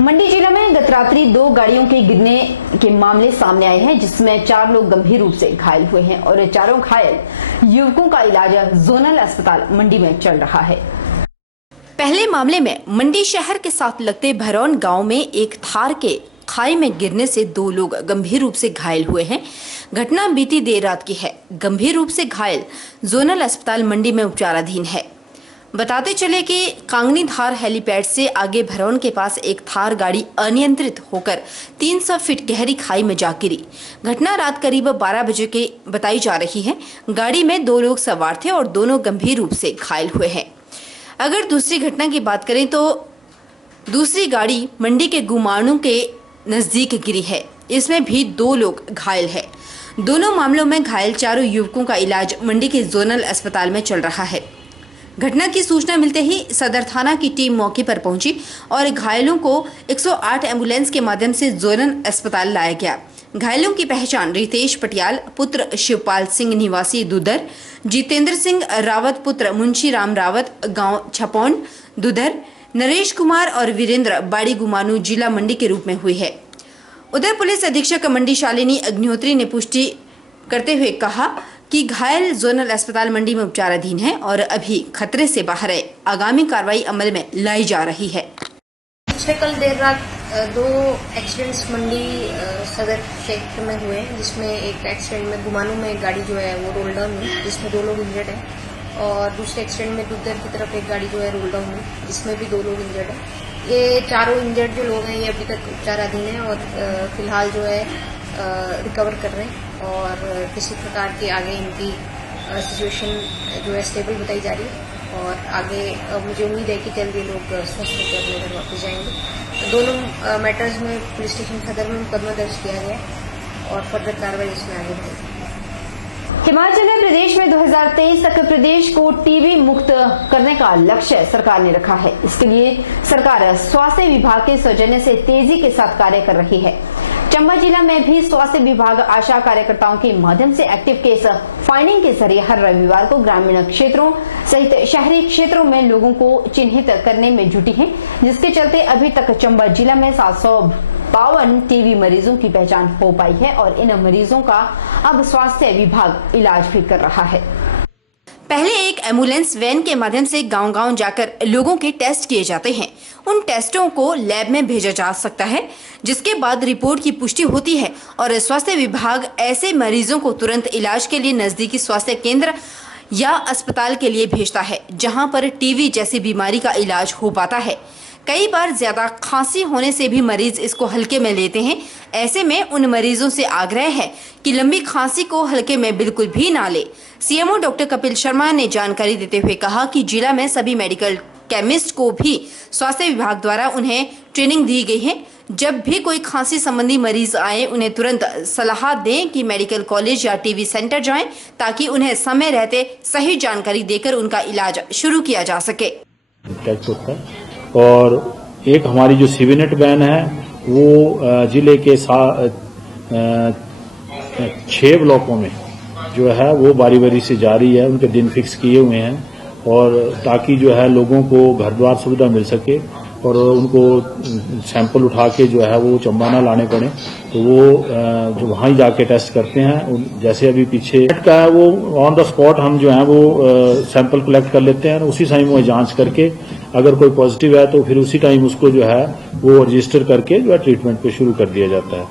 मंडी जिला में गत रात्रि 2 गाड़ियों के गिरने के मामले सामने आए हैं, जिसमें 4 लोग गंभीर रूप से घायल हुए हैं और चारों घायल युवकों का इलाज जोनल अस्पताल मंडी में चल रहा है। पहले मामले में मंडी शहर के साथ लगते भरौन गांव में एक थार के खाई में गिरने से 2 लोग गंभीर रूप से घायल हुए हैं। घटना बीती देर रात की है। गंभीर रूप से घायल जोनल अस्पताल मंडी में उपचाराधीन है। बताते चले कि कांगनी धार हेलीपैड से आगे भरौन के पास एक थार गाड़ी अनियंत्रित होकर 300 फीट गहरी खाई में जा गिरी। घटना रात करीब 12 बजे के बताई जा रही है। गाड़ी में 2 लोग सवार थे और दोनों गंभीर रूप से घायल हुए हैं। अगर दूसरी घटना की बात करें तो दूसरी गाड़ी मंडी के गुमाणु के नजदीक गिरी है। इसमें भी 2 लोग घायल है। दोनों मामलों में घायल चारों युवकों का इलाज मंडी के जोनल अस्पताल में चल रहा है। घटना की सूचना मिलते ही सदर थाना की टीम मौके पर पहुंची और घायलों को 108 एम्बुलेंस के माध्यम से जोनल अस्पताल लाया गया। घायलों की पहचान रितेश पटियाल पुत्र शिवपाल सिंह निवासी दुदर, जितेंद्र सिंह रावत पुत्र मुंशी राम रावत गांव छपौन दुदर, नरेश कुमार और वीरेंद्र बाड़ी गुमानू जिला मंडी के रूप में हुई है। उधर पुलिस अधीक्षक मंडी शालिनी अग्निहोत्री ने पुष्टि करते हुए कहा कि घायल जोनल अस्पताल मंडी में उपचाराधीन है और अभी खतरे से बाहर है। आगामी कार्रवाई अमल में लाई जा रही है। कल देर रात 2 एक्सीडेंट्स मंडी सदर क्षेत्र में हुए हैं, जिसमें एक एक्सीडेंट में गुमानू में एक गाड़ी जो है वो रोल डाउन हुई, जिसमें 2 लोग इंजर्ड हैं, और दूसरे एक्सीडेंट में दुधर की तरफ एक गाड़ी जो है रोल डाउन हुई, जिसमें भी 2 लोग इंजर्ड हैं। ये चारों इंजर्ड जो लोग हैं ये अभी तक उपचाराधीन है और फिलहाल जो है रिकवर कर रहे हैं और किसी प्रकार की आगे इनकी सिचुएशन जो है स्टेबल बताई जा रही है और आगे मुझे उम्मीद है कि जल्द ये लोग स्वस्थ होकर अपने घर वापस जाएंगे। दोनों मैटर्स में पुलिस स्टेशन सदर में मुकदमा दर्ज किया गया और फर्दर कार्रवाई इसमें आगे बढ़ेगी। हिमाचल प्रदेश में 2023 तक प्रदेश को टीबी मुक्त करने का लक्ष्य सरकार ने रखा है। इसके लिए सरकार स्वास्थ्य विभाग के सौजन्य से तेजी के साथ कार्य कर रही है। चंबा जिला में भी स्वास्थ्य विभाग आशा कार्यकर्ताओं के माध्यम से एक्टिव केस फाइंडिंग के जरिए हर रविवार को ग्रामीण क्षेत्रों सहित शहरी क्षेत्रों में लोगों को चिन्हित करने में जुटी है, जिसके चलते अभी तक चंबा जिला में 752 टीबी मरीजों की पहचान हो पाई है और इन मरीजों का अब स्वास्थ्य विभाग इलाज भी कर रहा है। पहले एक एम्बुलेंस वैन के माध्यम से गांव-गांव जाकर लोगों के टेस्ट किए जाते हैं। उन टेस्टों को लैब में भेजा जा सकता है, जिसके बाद रिपोर्ट की पुष्टि होती है और स्वास्थ्य विभाग ऐसे मरीजों को तुरंत इलाज के लिए नजदीकी स्वास्थ्य केंद्र या अस्पताल के लिए भेजता है, जहां पर टीबी जैसी बीमारी का इलाज हो पाता है। कई बार ज्यादा खांसी होने से भी मरीज इसको हल्के में लेते हैं। ऐसे में उन मरीजों से आग्रह है कि लंबी खांसी को हल्के में बिल्कुल भी ना ले। सीएमओ डॉक्टर कपिल शर्मा ने जानकारी देते हुए कहा कि जिला में सभी मेडिकल केमिस्ट को भी स्वास्थ्य विभाग द्वारा उन्हें ट्रेनिंग दी गई है। जब भी कोई खांसी संबंधी मरीज आए, उन्हें तुरंत सलाह दें कि मेडिकल कॉलेज या टीबी सेंटर जाएं, ताकि उन्हें समय रहते सही जानकारी देकर उनका इलाज शुरू किया जा सके। और एक हमारी जो सीवीनेट वैन है वो जिले के 6 ब्लॉकों में जो है वो बारी बारी से जारी है। उनके दिन फिक्स किए हुए हैं और ताकि जो है लोगों को घर द्वार सुविधा मिल सके और उनको सैंपल उठा के जो है वो चंबा ना लाने पड़े, तो वो जो वहाँ ही जाके टेस्ट करते हैं। जैसे अभी पीछे का है वो ऑन द स्पॉट हम जो है वो सैंपल कलेक्ट कर लेते हैं, उसी टाइम वो जांच करके अगर कोई पॉजिटिव है तो फिर उसी टाइम उसको जो है वो रजिस्टर करके जो है ट्रीटमेंट पे शुरू कर दिया जाता है।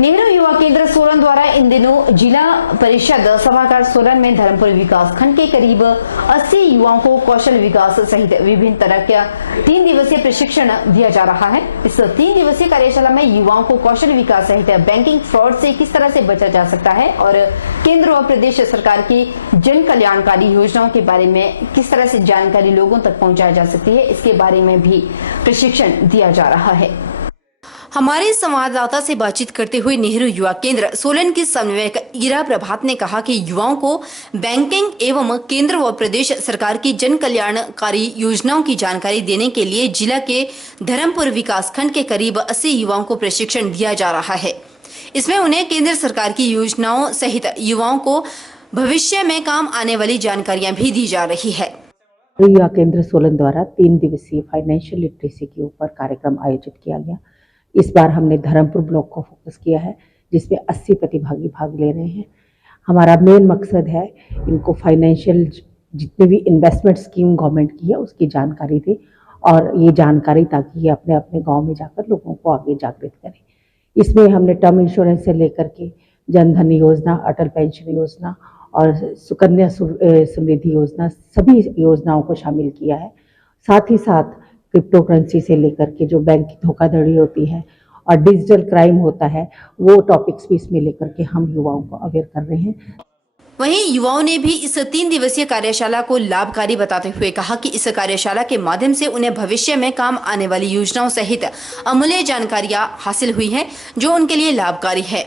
नेहरू युवा केंद्र सोलन द्वारा इन दिनों जिला परिषद सभागार सोलन में धर्मपुर विकास खंड के करीब 80 युवाओं को कौशल विकास सहित विभिन्न तरह का 3 दिवसीय प्रशिक्षण दिया जा रहा है। इस 3 दिवसीय कार्यशाला में युवाओं को कौशल विकास सहित बैंकिंग फ्रॉड से किस तरह से बचा जा सकता है और केंद्र व प्रदेश सरकार की जन कल्याणकारी योजनाओं के बारे में किस तरह से जानकारी लोगों तक पहुँचाई जा सकती है, इसके बारे में भी प्रशिक्षण दिया जा रहा है। हमारे संवाददाता से बातचीत करते हुए नेहरू युवा केंद्र सोलन की समन्वयक ईरा प्रभात ने कहा कि युवाओं को बैंकिंग एवं केंद्र व प्रदेश सरकार की जन कल्याणकारी योजनाओं की जानकारी देने के लिए जिला के धर्मपुर विकास खंड के करीब 80 युवाओं को प्रशिक्षण दिया जा रहा है। इसमें उन्हें केंद्र सरकार की योजनाओं सहित युवाओं को भविष्य में काम आने वाली जानकारियां भी दी जा रही है। युवा केंद्र सोलन द्वारा 3 दिवसीय फाइनेंशियल लिटरेसी के ऊपर कार्यक्रम आयोजित किया गया। इस बार हमने धर्मपुर ब्लॉक को फोकस किया है, जिसमें 80 प्रतिभागी भाग ले रहे हैं। हमारा मेन मकसद है इनको फाइनेंशियल जितने भी इन्वेस्टमेंट स्कीम गवर्नमेंट की है उसकी जानकारी दे, और ये जानकारी ताकि ये अपने अपने गांव में जाकर लोगों को आगे जागृत करें। इसमें हमने टर्म इंश्योरेंस से लेकर के जनधन योजना, अटल पेंशन योजना और सुकन्या समृद्धि योजना, सभी योजनाओं को शामिल किया है। साथ ही साथ क्रिप्टो करेंसी से लेकर के जो बैंक की धोखाधड़ी होती है और डिजिटल क्राइम होता है, वो टॉपिक्स भी इसमें लेकर के हम युवाओं को अवेयर कर रहे हैं। वहीं युवाओं ने भी इस 3 दिवसीय कार्यशाला को लाभकारी बताते हुए कहा कि इस कार्यशाला के माध्यम से उन्हें भविष्य में काम आने वाली योजनाओं सहित अमूल्य जानकारियां हासिल हुई हैं, जो उनके लिए लाभकारी है।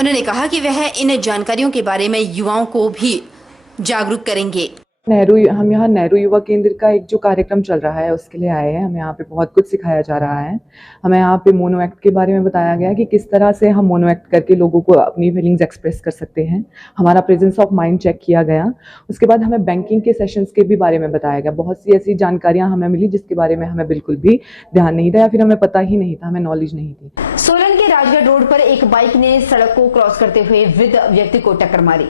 उन्होंने कहा कि वह इन जानकारियों के बारे में युवाओं को भी जागरूक करेंगे। हम यहाँ नेहरू युवा केंद्र का एक जो कार्यक्रम चल रहा है उसके लिए आए हैं। हमें यहाँ पे बहुत कुछ सिखाया जा रहा है। हमें यहाँ पे मोनो एक्ट के बारे में बताया गया कि किस तरह से हम मोनो एक्ट करके लोगों को अपनी फीलिंग्स एक्सप्रेस कर सकते हैं। हमारा प्रेजेंस ऑफ माइंड चेक किया गया। उसके बाद हमें बैंकिंग के सेशंस के भी बारे में बताया गया। बहुत सी ऐसी जानकारियाँ हमें मिली जिसके बारे में हमें बिल्कुल भी ध्यान नहीं था या फिर हमें पता ही नहीं था, हमें नॉलेज नहीं थी। सोलन के राजगढ़ रोड पर एक बाइक ने सड़क को क्रॉस करते हुए वृद्ध व्यक्ति को टक्कर मारी,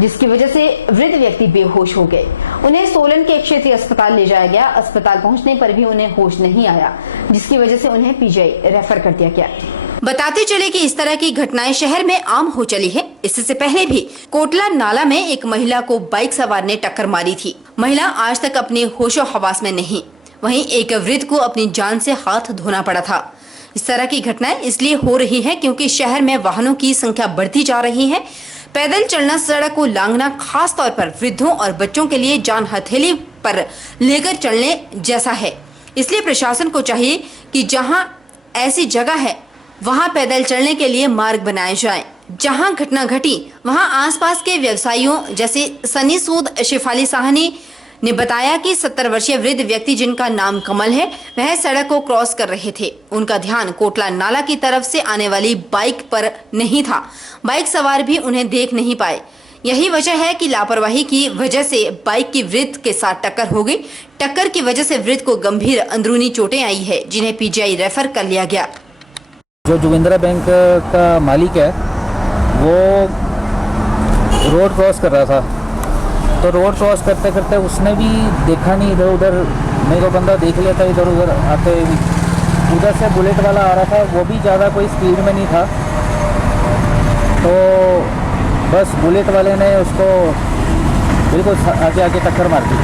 जिसकी वजह से वृद्ध व्यक्ति बेहोश हो गए। उन्हें सोलन के क्षेत्रीय अस्पताल ले जाया गया। अस्पताल पहुंचने पर भी उन्हें होश नहीं आया, जिसकी वजह से उन्हें पीजीआई रेफर कर दिया गया। बताते चले कि इस तरह की घटनाएं शहर में आम हो चली है। इससे पहले भी कोटला नाला में एक महिला को बाइक सवार ने टक्कर मारी थी। महिला आज तक अपने होशो हवास में नहीं। वहीं एक वृद्ध को अपनी जान से हाथ धोना पड़ा था। इस तरह की घटनाएं इसलिए हो रही है क्योंकि शहर में वाहनों की संख्या बढ़ती जा रही है। पैदल चलना, सड़क को लांघना खास तौर पर वृद्धों और बच्चों के लिए जान हथेली पर लेकर चलने जैसा है। इसलिए प्रशासन को चाहिए कि जहां ऐसी जगह है वहां पैदल चलने के लिए मार्ग बनाए जाएं। जहां घटना घटी वहां आसपास के व्यवसायियों जैसे सनी सूद, शेफाली साहनी ने बताया कि 70 वर्षीय वृद्ध व्यक्ति जिनका नाम कमल है, वह सड़क को क्रॉस कर रहे थे। उनका ध्यान कोटला नाला की तरफ से आने वाली बाइक पर नहीं था। बाइक सवार भी उन्हें देख नहीं पाए। यही वजह है कि लापरवाही की वजह से बाइक की वृद्ध के साथ टक्कर हो गई। टक्कर की वजह से वृद्ध को गंभीर अंदरूनी चोटें आई है, जिन्हें पीजीआई रेफर कर लिया गया। जो जोगिंद्रा बैंक का मालिक है वो रोड क्रॉस कर रहा था, तो रोड क्रॉस करते करते उसने भी देखा नहीं इधर उधर, नहीं तो बंदा देख लिया था इधर उधर आते हुए। उधर से बुलेट वाला आ रहा था, वो भी ज़्यादा कोई स्पीड में नहीं था, तो बस बुलेट वाले ने उसको बिल्कुल आगे आगे टक्कर मार दी।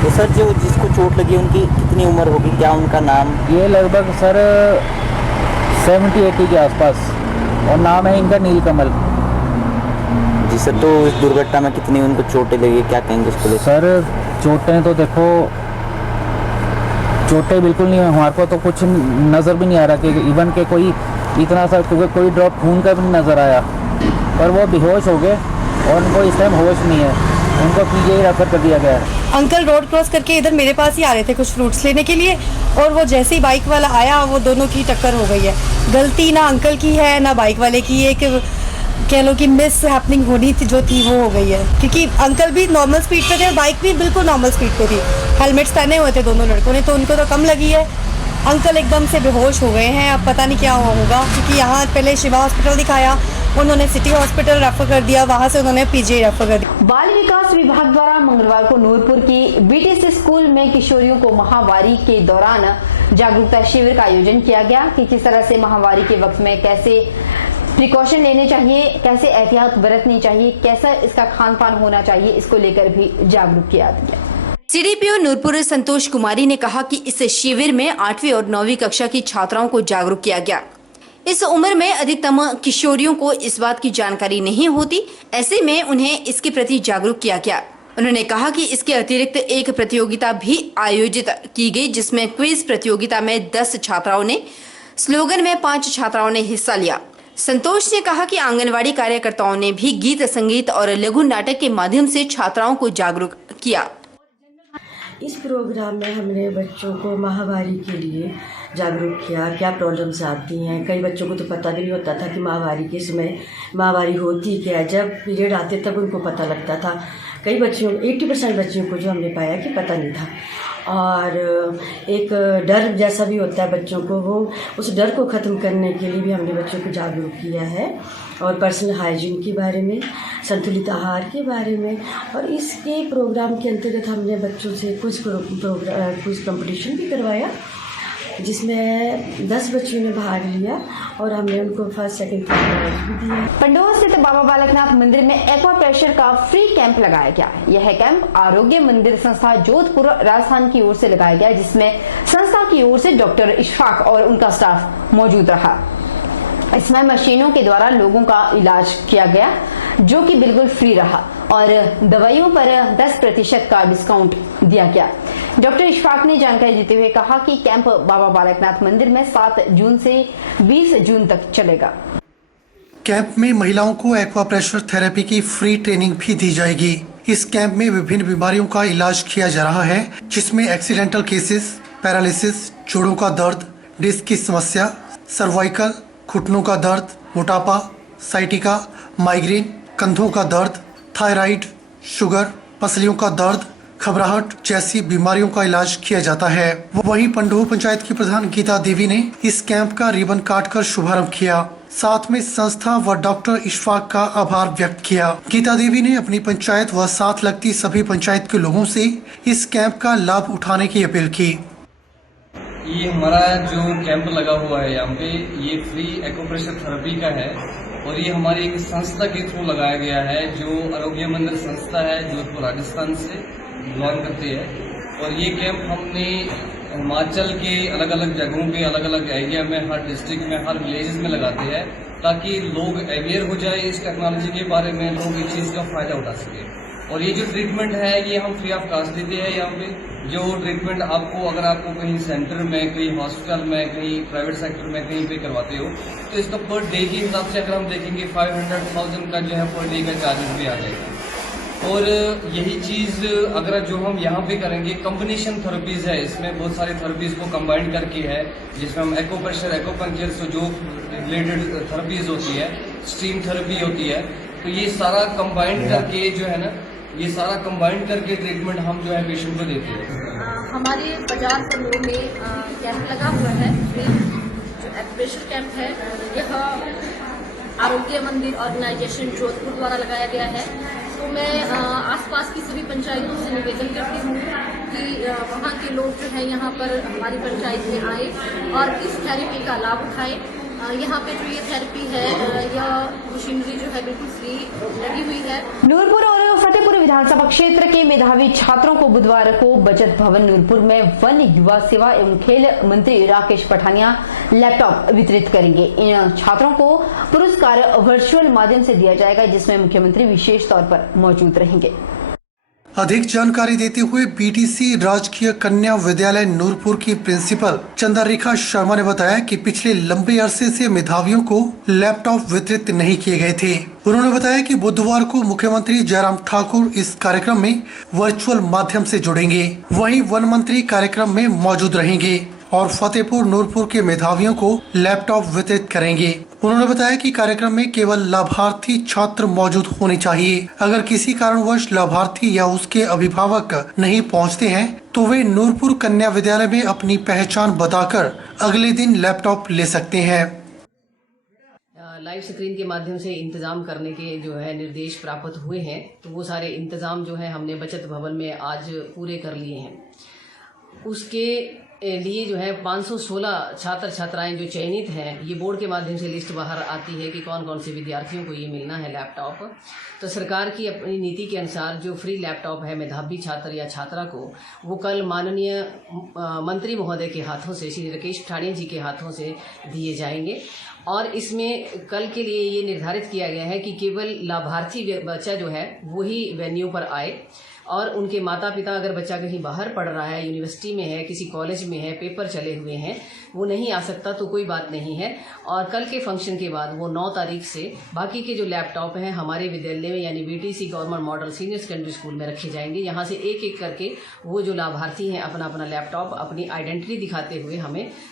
तो सर जो जिसको चोट लगी उनकी कितनी उम्र होगी, क्या उनका नाम? ये लगभग सर 70-80 के आसपास, और नाम है इनका नीलकमल जी सर। तो इस दुर्घटना में कितनी उनको चोटें लगी, क्या कहेंगे इसको लेकर? सर चोटें तो देखो, चोटें बिल्कुल नहीं है, हमारे को तो कुछ नज़र भी नहीं आ रहा कि इवन के कोई इतना सा कोई ड्रॉप खून का भी नहीं नज़र आया, पर वो बेहोश हो गए और उनको इस टाइम होश नहीं है, उनको पीजीआई रेफर कर दिया गया है। अंकल रोड क्रॉस करके इधर मेरे पास ही आ रहे थे कुछ फ्रूट्स लेने के लिए, और वो जैसे ही बाइक वाला आया वो दोनों की टक्कर हो गई है। गलती ना अंकल की है ना बाइक वाले की है, कि कह लो कि मिस हैपनिंग होनी थी जो थी वो हो गई है, क्योंकि अंकल भी नॉर्मल स्पीड पे थे और बाइक भी बिल्कुल नॉर्मल स्पीड पे थी। हेलमेट्स पहने हुए थे दोनों लड़कों ने, तो उनको तो कम लगी है। अंकल एकदम से बेहोश हो गए हैं, अब पता नहीं क्या हुआ होगा, क्योंकि यहाँ पहले शिवा हॉस्पिटल दिखाया, उन्होंने सिटी हॉस्पिटल रेफर कर दिया, वहाँ से उन्होंने पीजीआई रेफर कर दिया। बाल विकास विभाग द्वारा मंगलवार को नूरपुर की बीटीसी स्कूल में किशोरियों को माहवारी के दौरान जागरूकता शिविर का आयोजन किया गया कि किस तरह से माहवारी के वक्त में कैसे प्रिकॉशन लेने चाहिए, कैसे एहतियात बरतनी चाहिए, कैसा इसका खान पान होना चाहिए, इसको लेकर भी जागरूक किया गया। सीडीपीओ नूरपुर संतोष कुमारी ने कहा कि इस शिविर में 8वीं और 9वीं कक्षा की छात्राओं को जागरूक किया गया। इस उम्र में अधिकतम किशोरियों को इस बात की जानकारी नहीं होती, ऐसे में उन्हें इसके प्रति जागरूक किया गया। उन्होंने कहा कि इसके अतिरिक्त एक प्रतियोगिता भी आयोजित की गई, जिसमें क्विज प्रतियोगिता में 10 छात्राओं ने, स्लोगन में 5 छात्राओं ने हिस्सा लिया। संतोष ने कहा कि आंगनवाड़ी कार्यकर्ताओं ने भी गीत, संगीत और लघु नाटक के माध्यम से छात्राओं को जागरूक किया। इस प्रोग्राम में हमने बच्चों को माहवारी के लिए जागरूक किया, क्या प्रॉब्लम्स आती हैं। कई बच्चों को तो पता भी नहीं होता था कि माहवारी के समय माहवारी होती क्या है। जब पीरियड आते तब उनको पता लगता था। कई बच्चियों 80% बच्चियों को जो हमने पाया कि पता नहीं था। और एक डर जैसा भी होता है बच्चों को, वो उस डर को ख़त्म करने के लिए भी हमने बच्चों को जागरूक किया है और पर्सनल हाइजीन के बारे में, संतुलित आहार के बारे में। और इसके प्रोग्राम के अंतर्गत हमने बच्चों से क्विज कंपटीशन भी करवाया जिसमें 10 बच्चों ने भाग लिया और हमने उनको फर्स्ट सेकंड थर्ड प्राइज भी दिया। पंडोह स्थित बाबा बालकनाथ मंदिर में एक्वा प्रेशर का फ्री कैंप लगाया गया। यह कैंप आरोग्य मंदिर संस्था जोधपुर राजस्थान की ओर से लगाया गया, जिसमें संस्था की ओर से डॉक्टर इशफाक और उनका स्टाफ मौजूद रहा। इसमें मशीनों के द्वारा लोगों का इलाज किया गया जो कि बिल्कुल फ्री रहा और दवाइयों पर 10% का डिस्काउंट दिया गया। डॉक्टर इशफाक ने जानकारी देते हुए कहा कि कैंप बाबा बालकनाथ मंदिर में 7 जून से 20 जून तक चलेगा। कैंप में महिलाओं को एक्वा प्रेशर थेरेपी की फ्री ट्रेनिंग भी दी जाएगी। इस कैंप में विभिन्न बीमारियों का इलाज किया जा रहा है, जिसमें एक्सीडेंटल केसेस, पैरालिसिस, जोड़ों का दर्द, डिस्क की समस्या, सर्वाइकल, घुटनों का दर्द, मोटापा, साइटिका, माइग्रेन, कंधों का दर्द, थायराइड, शुगर, पसलियों का दर्द, घबराहट जैसी बीमारियों का इलाज किया जाता है। वहीं पंडोह पंचायत की प्रधान गीता देवी ने इस कैंप का रिबन काटकर शुभारंभ किया। साथ में संस्था व डॉक्टर इशफाक का आभार व्यक्त किया। गीता देवी ने अपनी पंचायत व साथ लगती सभी पंचायत के लोगों से इस कैंप का लाभ उठाने की अपील की। ये हमारा जो कैंप लगा हुआ है यहाँ पे, ये फ्री एक्यूप्रेशर थेरेपी का है और ये हमारी एक संस्था के थ्रू लगाया गया है जो आरोग्य मंदिर संस्था है जोधपुर राजस्थान से बिलोंग करती है। और ये कैंप हमने हिमाचल के अलग अलग जगहों पे, अलग अलग एरिया में, हर डिस्ट्रिक्ट में, हर विलेज में लगाते हैं ताकि लोग अवेयर हो जाए इस टेक्नोलॉजी के बारे में, लोग इस चीज़ का फायदा उठा सके। और ये जो ट्रीटमेंट है ये हम फ्री ऑफ कास्ट देते हैं। यहाँ पे जो ट्रीटमेंट आपको, अगर आपको कहीं सेंटर में, कहीं हॉस्पिटल में, कहीं प्राइवेट सेक्टर में कहीं पे करवाते हो तो इसका पर डे के हिसाब से अगर हम देखेंगे 500,000 का जो है पर डे का चार्जेस भी आ जाएगा। और यही चीज़ अगर जो हम यहाँ पे करेंगे, कॉम्बिनेशन थेरेपीज है, इसमें बहुत सारी थेरेपीज को कंबाइन करके है, जिसमें हम एक्यूप्रेशर, एक्यूपंक्चर से जो रिलेटेड थेरेपीज होती है, स्टीम थेरेपी होती है, तो ये सारा कंबाइन करके जो है ना, ये सारा कंबाइन करके ट्रीटमेंट हम जो है पेशेंट को देते हैं। हमारे बाजार पंडोह में कैंप लगा हुआ है, जो एक्यूप्रेशर कैंप है, यह आरोग्य मंदिर ऑर्गेनाइजेशन जोधपुर द्वारा लगाया गया है। तो मैं आसपास की सभी पंचायतों से निवेदन करती हूँ कि वहाँ के लोग जो है यहाँ पर हमारी पंचायत में आए और इस थेरेपी का लाभ उठाएं। यहाँ पे जो ये थेरेपी है, यह मशीनरी जो है बिल्कुल फ्री लगी हुई है। नूरपुर और फतेहपुर विधानसभा क्षेत्र के मेधावी छात्रों को बुधवार को बचत भवन नूरपुर में वन, युवा सेवा एवं खेल मंत्री राकेश पठानिया लैपटॉप वितरित करेंगे। इन छात्रों को पुरस्कार वर्चुअल माध्यम से दिया जाएगा, जिसमें मुख्यमंत्री विशेष तौर पर मौजूद रहेंगे। अधिक जानकारी देते हुए बीटीसी राजकीय कन्या विद्यालय नूरपुर की प्रिंसिपल चंद्ररेखा शर्मा ने बताया कि पिछले लंबे अरसे से मेधावियों को लैपटॉप वितरित नहीं किए गए थे। उन्होंने बताया कि बुधवार को मुख्यमंत्री जयराम ठाकुर इस कार्यक्रम में वर्चुअल माध्यम से जुड़ेंगे। वहीं वन मंत्री कार्यक्रम में मौजूद रहेंगे और फतेहपुर नूरपुर के मेधावियों को लैपटॉप वितरित करेंगे। उन्होंने बताया कि कार्यक्रम में केवल लाभार्थी छात्र मौजूद होने चाहिए। अगर किसी कारणवश लाभार्थी या उसके अभिभावक नहीं पहुंचते हैं तो वे नूरपुर कन्या विद्यालय में अपनी पहचान बताकर अगले दिन लैपटॉप ले सकते हैं। लाइव स्क्रीन के माध्यम से इंतजाम करने के जो है निर्देश प्राप्त हुए हैं, तो वो सारे इंतजाम जो है हमने बचत भवन में आज पूरे कर लिए हैं। उसके लिए जो है 516 छात्र छात्राएं जो चयनित हैं, ये बोर्ड के माध्यम से लिस्ट बाहर आती है कि कौन कौन से विद्यार्थियों को ये मिलना है लैपटॉप। तो सरकार की अपनी नीति के अनुसार जो फ्री लैपटॉप है मेधावी छात्र या छात्रा को, वो कल माननीय मंत्री महोदय के हाथों से, श्री राकेश पठानिया जी के हाथों से दिए जाएंगे। और इसमें कल के लिए ये निर्धारित किया गया है कि केवल लाभार्थी बच्चा जो है वही वेन्यू पर आए और उनके माता पिता, अगर बच्चा कहीं बाहर पढ़ रहा है, यूनिवर्सिटी में है, किसी कॉलेज में है, पेपर चले हुए हैं, वो नहीं आ सकता तो कोई बात नहीं है। और कल के फंक्शन के बाद वो 9 तारीख से बाकी के जो लैपटॉप हैं हमारे विद्यालय में यानी BTC government model senior secondary school में रखे जाएंगे। यहाँ से एक एक करके वो जो लाभार्थी हैं अपना अपना लैपटॉप अपनी आइडेंटिटी दिखाते हुए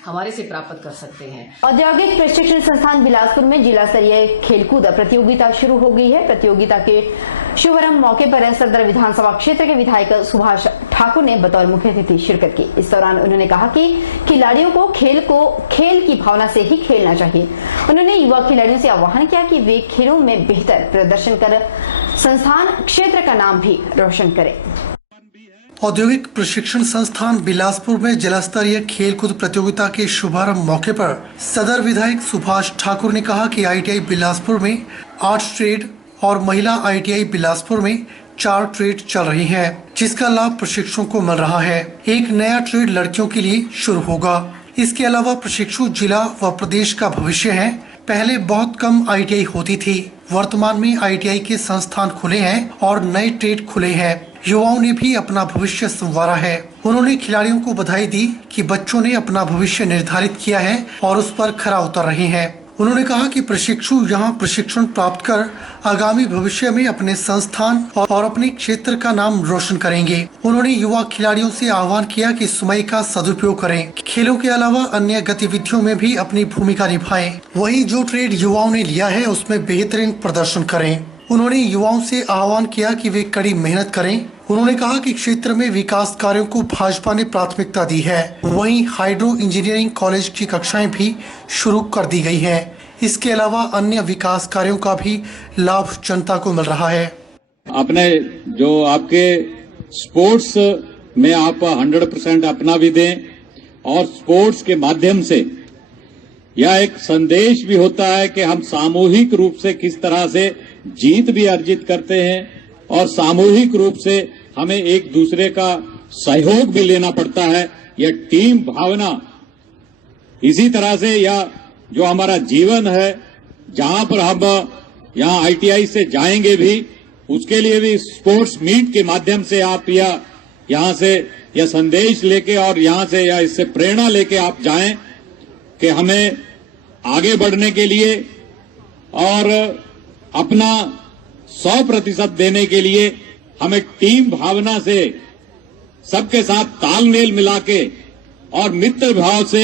हमारे से प्राप्त कर सकते हैं। औद्योगिक प्रशिक्षण संस्थान बिलासपुर में जिला स्तरीय खेलकूद प्रतियोगिता शुरू हो गई है। प्रतियोगिता के शुभारंभ मौके पर सदर विधानसभा क्षेत्र के विधायक सुभाष ठाकुर ने बतौर मुख्य अतिथि शिरकत की। इस दौरान उन्होंने कहा कि खिलाड़ियों को खेल की भावना से ही खेलना चाहिए। उन्होंने युवा खिलाड़ियों से आह्वान किया कि वे खेलों में बेहतर प्रदर्शन कर संस्थान क्षेत्र का नाम भी रोशन करें। औद्योगिक प्रशिक्षण संस्थान बिलासपुर में जिला स्तरीय खेलकूद प्रतियोगिता के शुभारंभ मौके पर सदर विधायक सुभाष ठाकुर ने कहा कि ITI बिलासपुर में 8 ट्रेड और महिला ITI बिलासपुर में 4 ट्रेड चल रही हैं, जिसका लाभ प्रशिक्षुओं को मिल रहा है। एक नया ट्रेड लड़कियों के लिए शुरू होगा। इसके अलावा प्रशिक्षु जिला व प्रदेश का भविष्य है। पहले बहुत कम ITI होती थी, वर्तमान में ITI के संस्थान खुले हैं और नए ट्रेड खुले हैं। युवाओं ने भी अपना भविष्य संवारा है। उन्होंने खिलाड़ियों को बधाई दी कि बच्चों ने अपना भविष्य निर्धारित किया है और उस पर खरा उतर रहे हैं। उन्होंने कहा कि प्रशिक्षु यहां प्रशिक्षण प्राप्त कर आगामी भविष्य में अपने संस्थान और अपने क्षेत्र का नाम रोशन करेंगे। उन्होंने युवा खिलाड़ियों से आह्वान किया कि समय का सदुपयोग करें, खेलों के अलावा अन्य गतिविधियों में भी अपनी भूमिका निभाएं। वहीं जो ट्रेड युवाओं ने लिया है उसमें बेहतरीन प्रदर्शन करें। उन्होंने युवाओं से आह्वान किया कि वे कड़ी मेहनत करें। उन्होंने कहा कि क्षेत्र में विकास कार्यों को भाजपा ने प्राथमिकता दी है। वहीं हाइड्रो इंजीनियरिंग कॉलेज की कक्षाएं भी शुरू कर दी गई हैं। इसके अलावा अन्य विकास कार्यों का भी लाभ जनता को मिल रहा है। अपने जो आपके स्पोर्ट्स में आप 100% अपना भी दें और स्पोर्ट्स के माध्यम से यह एक संदेश भी होता है कि हम सामूहिक रूप से किस तरह से जीत भी अर्जित करते हैं और सामूहिक रूप से हमें एक दूसरे का सहयोग भी लेना पड़ता है। यह टीम भावना, इसी तरह से यह जो हमारा जीवन है, जहां पर हम यहाँ ITI से जाएंगे भी, उसके लिए भी स्पोर्ट्स मीट के माध्यम से आप यहाँ से यह संदेश लेके और यहाँ से या इससे प्रेरणा लेके आप जाएं कि हमें आगे बढ़ने के लिए और अपना 100% देने के लिए हमें टीम भावना से सबके साथ तालमेल मिला के और मित्र भाव से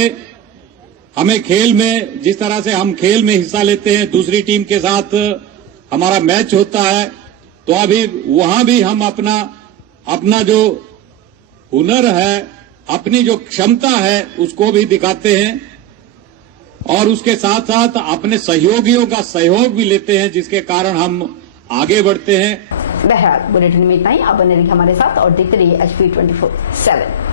हमें खेल में, जिस तरह से हम खेल में हिस्सा लेते हैं, दूसरी टीम के साथ हमारा मैच होता है, तो अभी वहां भी हम अपना जो हुनर है, अपनी जो क्षमता है, उसको भी दिखाते हैं और उसके साथ साथ अपने सहयोगियों का सहयोग भी लेते हैं, जिसके कारण हम आगे बढ़ते हैं। बहरहाल बुलेटिन में इतना ही। आप बने रहिए हमारे साथ और देखते रहिए HP 24/7।